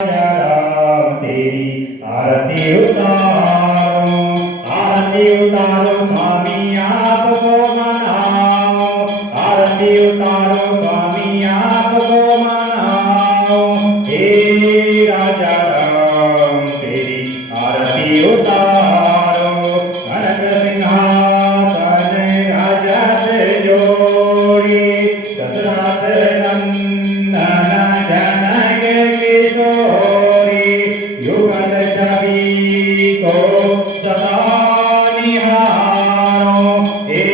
राम तेरी आरती उतारो स्वामी आपको मनाओ, आरती उतारो स्वामी आपको मनाओ। हे राजा राम तेरी आरती उतारो, कनक सिंहासन राजा से जोड़ी, दशरथ नंदन जनक किशोरी, युगल छवि को सदा निहारो। हे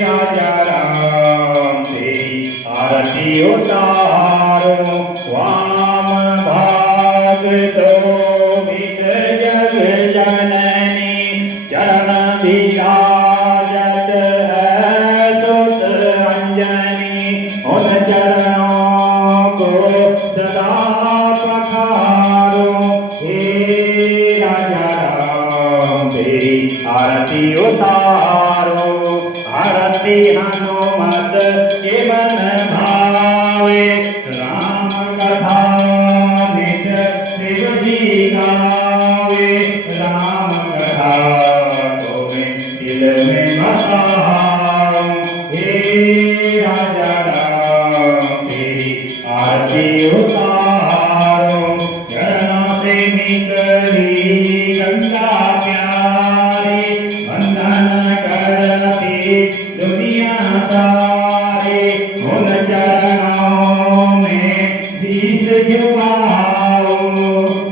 राजा राम तेरी आरती उतारो, वाम भाग तो मिट जग जननी, चरण विराजत है सुत अंजनी, उन चरणों को सदा पखारो। हे राजा राम तेरी आरती उतारो, आरती हनुमत के मन भावे, राम कथा नित शिव जी गावे, राम कथा तुम्हें दिल में बसाओ। हे राजा राम तेरी आरती उतारो, चरणों से निकली गंगा प्यारी, वंदन करती दुनिया सारी, उन चरणों में शीश झुकाओ,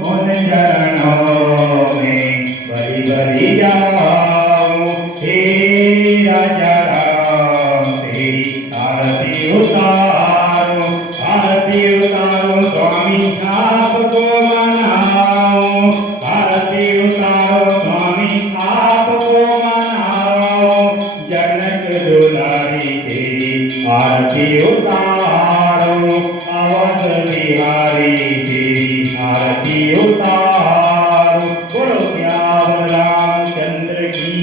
उन चरणों में बलि बलि जाओ। हे राजा राम तेरी आरती उतारो, आरती उतारो स्वामी आपको मनाओ, आरती उतारो स्वामी आपको मनाओ। जनक दुलारी तेरी आरती उतारो, अवध बिहारी तेरी आरती उतारो।